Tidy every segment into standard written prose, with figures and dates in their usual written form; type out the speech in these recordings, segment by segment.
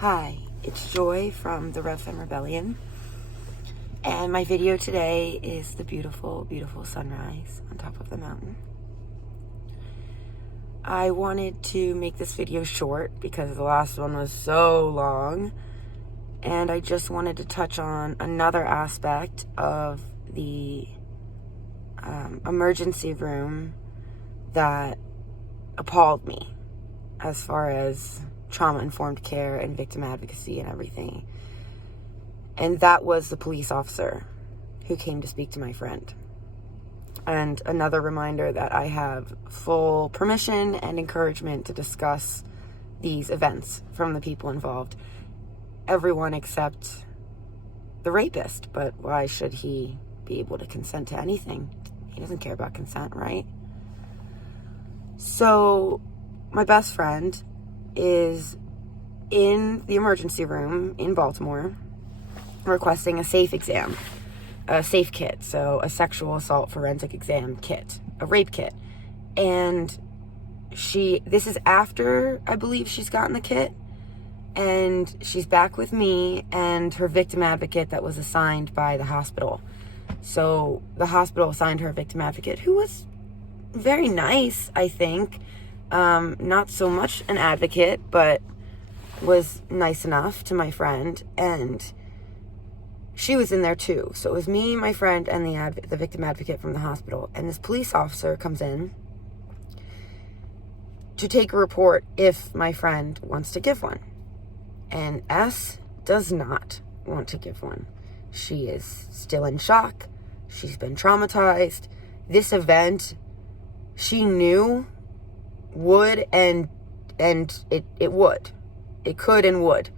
Hi, it's Joy from the Rev Femme Rebellion, and my video today is the beautiful, beautiful sunrise on top of the mountain. I wanted to make this video short because the last one was so long, and I just wanted to touch on another aspect of the emergency room that appalled me as far as trauma-informed care and victim advocacy and everything. And that was the police officer who came to speak to my friend. And another reminder that I have full permission and encouragement to discuss these events from the people involved. Everyone except the rapist, but why should he be able to consent to anything? He doesn't care about consent, right? So, my best friend is in the emergency room in Baltimore requesting a SAFE exam, a SAFE kit, so a sexual assault forensic exam kit, a rape kit. And this is after, I believe, she's gotten the kit, and she's back with me and her victim advocate that was assigned by the hospital. So the hospital assigned her a victim advocate who was very nice, I think. Not so much an advocate, but was nice enough to my friend, and she was in there too. So it was me, my friend, and the victim advocate from the hospital. And this police officer comes in to take a report if my friend wants to give one. And S does not want to give one. She is still in shock. She's been traumatized. This event, she knew would and it would. It could and would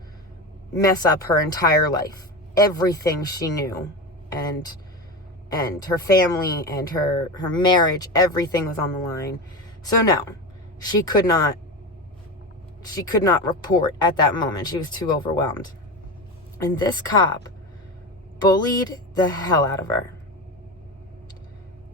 mess up her entire life. Everything she knew, and her family and her marriage, everything was on the line. So no, she could not report at that moment. She was too overwhelmed. And this cop bullied the hell out of her,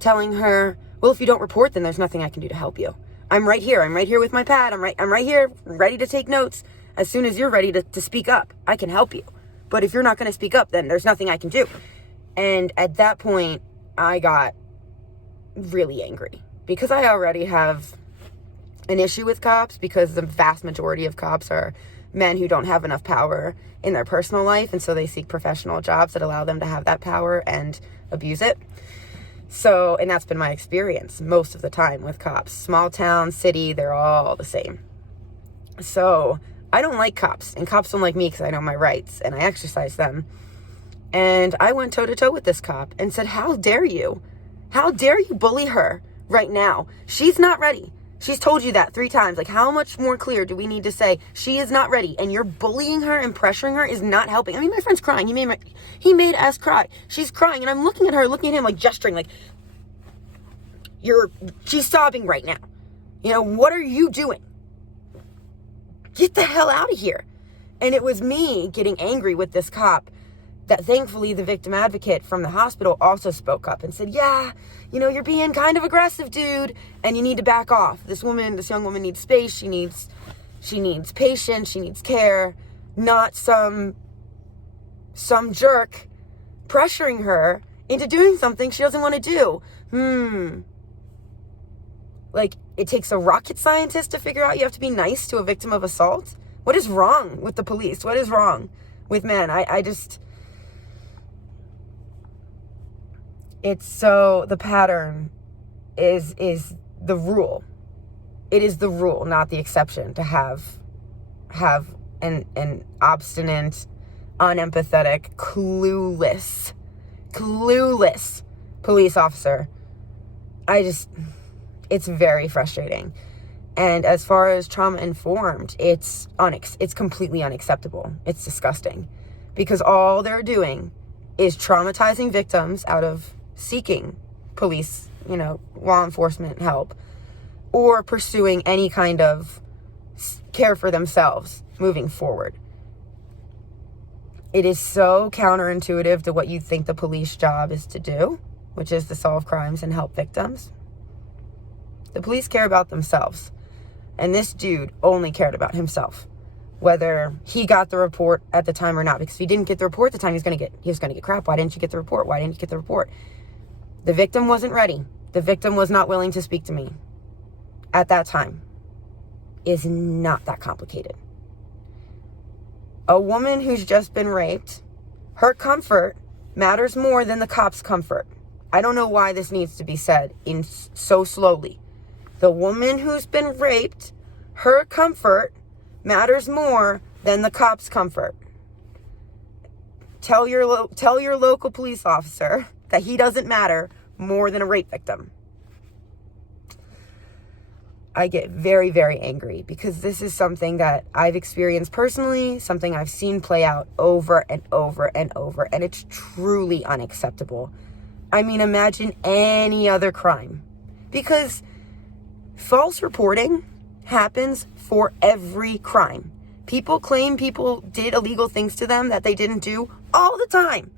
telling her, well, if you don't report, then there's nothing I can do to help you. I'm right here with my pad. I'm right here, ready to take notes. As soon as you're ready to speak up, I can help you. But if you're not going to speak up, then there's nothing I can do. And at that point, I got really angry because I already have an issue with cops, because the vast majority of cops are men who don't have enough power in their personal life. And so they seek professional jobs that allow them to have that power and abuse it. So, and that's been my experience most of the time with cops. Small town, city, they're all the same. So I don't like cops, and cops don't like me because I know my rights and I exercise them. And I went toe-to-toe with this cop and said, how dare you? How dare you bully her right now? She's not ready. She's told you that 3 times. Like, how much more clear do we need to say she is not ready? And you're bullying her and pressuring her is not helping. I mean, my friend's crying. He made us cry. She's crying, and I'm looking at her, looking at him, like gesturing, like, she's sobbing right now. You know, what are you doing? Get the hell out of here. And it was me getting angry with this cop that thankfully the victim advocate from the hospital also spoke up and said, yeah, you know, you're being kind of aggressive, dude, and you need to back off. This young woman needs space. She needs patience. She needs care, not some jerk pressuring her into doing something she doesn't want to do. Like, it takes a rocket scientist to figure out you have to be nice to a victim of assault? What is wrong with the police? What is wrong with men? The pattern is the rule. It is the rule, not the exception, to have an obstinate, unempathetic, clueless police officer. It's very frustrating. And as far as trauma-informed, it's completely unacceptable. It's disgusting. Because all they're doing is traumatizing victims out of seeking police, law enforcement help, or pursuing any kind of care for themselves moving forward. It is so counterintuitive to what you think the police job is to do, which is to solve crimes and help victims. The police care about themselves. And this dude only cared about himself. whether he got the report at the time or not. Because if he didn't get the report at the time, he was gonna get crap. Why didn't you get the report? Why didn't you get the report? The victim wasn't ready. The victim was not willing to speak to me at that time. Is not that complicated. A woman who's just been raped, her comfort matters more than the cop's comfort. I don't know why this needs to be said in so slowly. The woman who's been raped, her comfort matters more than the cop's comfort. Tell your local police officer that he doesn't matter more than a rape victim. I get very, very angry because this is something that I've experienced personally, something I've seen play out over and over and over, and it's truly unacceptable. I mean, imagine any other crime, because false reporting happens for every crime. People claim people did illegal things to them that they didn't do all the time.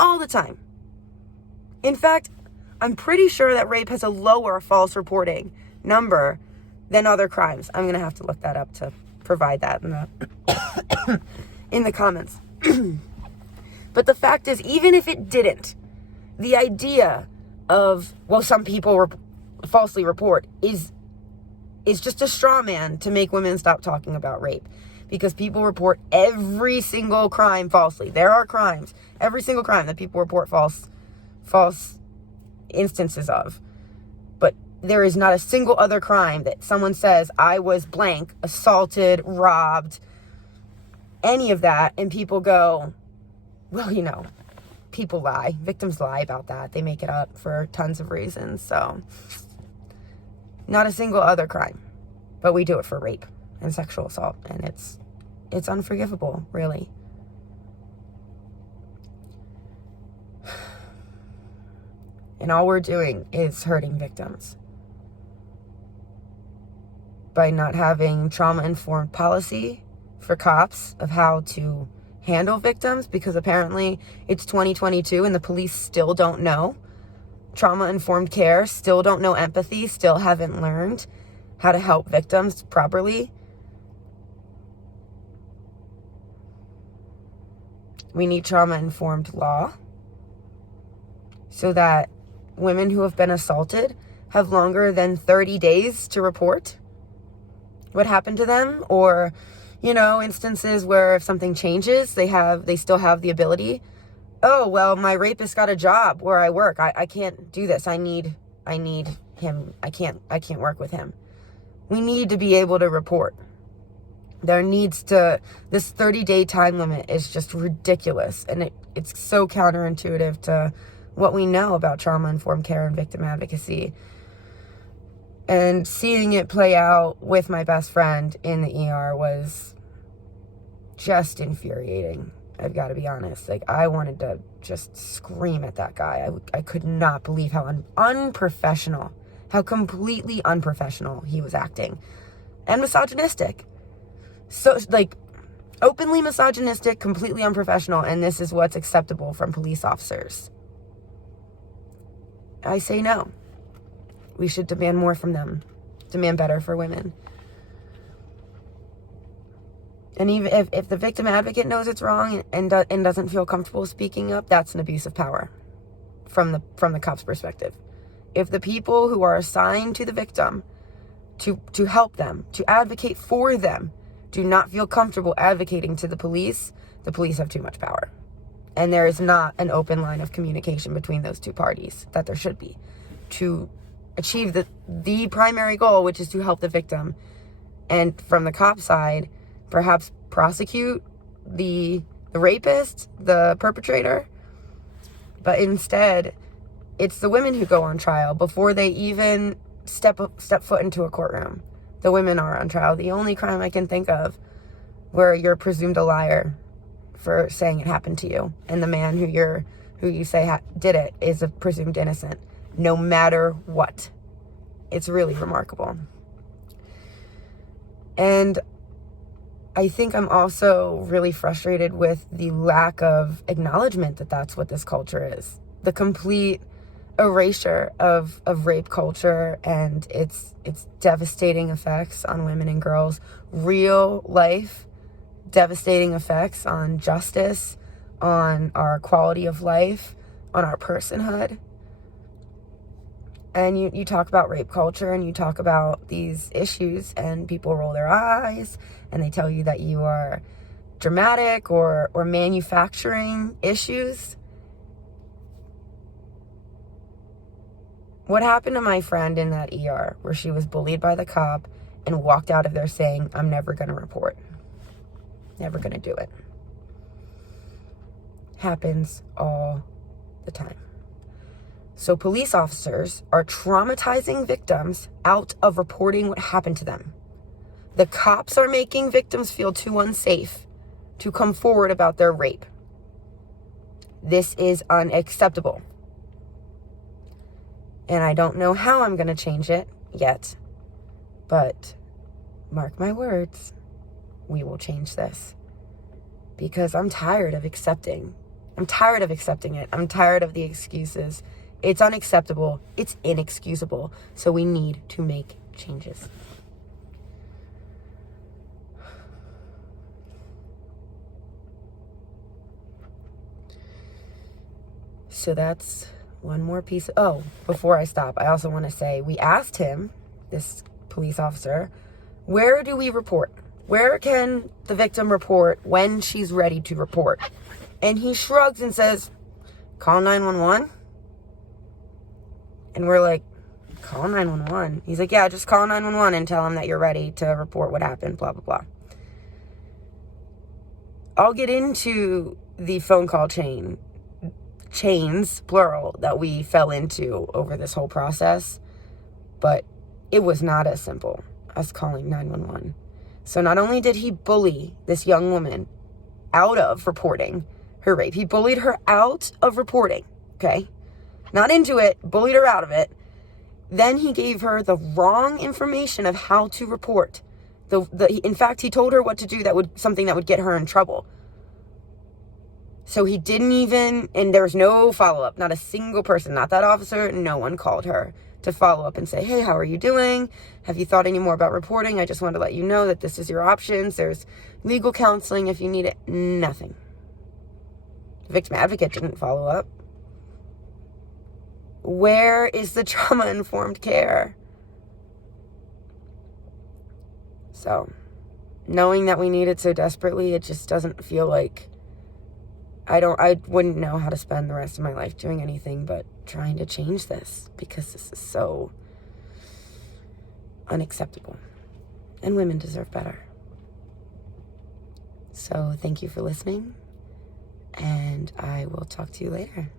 All the time. In fact, I'm pretty sure that rape has a lower false reporting number than other crimes. I'm going to have to look that up to provide that in the comments. But the fact is, even if it didn't, the idea of, well, some people falsely report is just a straw man to make women stop talking about rape. Because people report every single crime falsely. There are crimes, every single crime that people report false instances of. But there is not a single other crime that someone says, I was blank, assaulted, robbed, any of that, and people go, well, you know, people lie. Victims lie about that. They make it up for tons of reasons. So, not a single other crime. But we do it for rape and sexual assault, and it's unforgivable, really. And all we're doing is hurting victims by not having trauma-informed policy for cops of how to handle victims, because apparently it's 2022 and the police still don't know trauma-informed care, still don't know empathy, still haven't learned how to help victims properly. We need trauma-informed law so that women who have been assaulted have longer than 30 days to report what happened to them, or, you know, instances where if something changes, they still have the ability. Oh, well, my rapist got a job where I work. I can't do this. I need him. I can't work with him. We need to be able to report. This 30-day time limit is just ridiculous. And it's so counterintuitive to what we know about trauma-informed care and victim advocacy. And seeing it play out with my best friend in the ER was just infuriating. I've got to be honest. Like, I wanted to just scream at that guy. I could not believe how unprofessional, how completely unprofessional he was acting. And misogynistic. So, like, openly misogynistic, completely unprofessional, and this is what's acceptable from police officers. I say no. We should demand more from them. Demand better for women. And even if the victim advocate knows it's wrong and doesn't feel comfortable speaking up, that's an abuse of power from the cop's perspective. If the people who are assigned to the victim to help them, to advocate for them, do not feel comfortable advocating to the police have too much power. And there is not an open line of communication between those two parties that there should be to achieve the primary goal, which is to help the victim. And from the cop side, perhaps prosecute the rapist, the perpetrator. But instead, it's the women who go on trial before they even step foot into a courtroom. The women are on trial. The only crime I can think of where you're presumed a liar for saying it happened to you, and the man who you say did it is a presumed innocent, no matter what. It's really remarkable. And I think I'm also really frustrated with the lack of acknowledgement that that's what this culture is. The complete erasure of rape culture and its devastating effects on women and girls. Real life devastating effects on justice, on our quality of life, on our personhood. And you talk about rape culture and you talk about these issues and people roll their eyes and they tell you that you are dramatic or manufacturing issues. What happened to my friend in that ER where she was bullied by the cop and walked out of there saying, I'm never going to report. Never going to do it. Happens all the time. So police officers are traumatizing victims out of reporting what happened to them. The cops are making victims feel too unsafe to come forward about their rape. This is unacceptable. And I don't know how I'm going to change it yet, but mark my words, we will change this. Because I'm tired of accepting. I'm tired of accepting it. I'm tired of the excuses. It's unacceptable. It's inexcusable. So we need to make changes. So that's one more piece. Oh, before I stop, I also want to say we asked him, this police officer, where do we report? Where can the victim report when she's ready to report? And he shrugs and says, call 911. And we're like, call 911? He's like, yeah, just call 911 and tell them that you're ready to report what happened, blah, blah, blah. I'll get into the phone call chains, plural, that we fell into over this whole process. But it was not as simple as calling 911. So not only did he bully this young woman out of reporting her rape, he bullied her out of reporting, okay? Not into it, bullied her out of it. Then he gave her the wrong information of how to report. In fact, he told her what to do something that would get her in trouble. So he didn't even, and there was no follow-up. Not a single person, not that officer, no one called her to follow up and say, hey, how are you doing? Have you thought any more about reporting? I just wanted to let you know that this is your options. There's legal counseling if you need it. Nothing. The victim advocate didn't follow up. Where is the trauma-informed care? So, knowing that we need it so desperately, it just doesn't feel like I wouldn't know how to spend the rest of my life doing anything but trying to change this, because this is so unacceptable. And women deserve better. So thank you for listening, and I will talk to you later.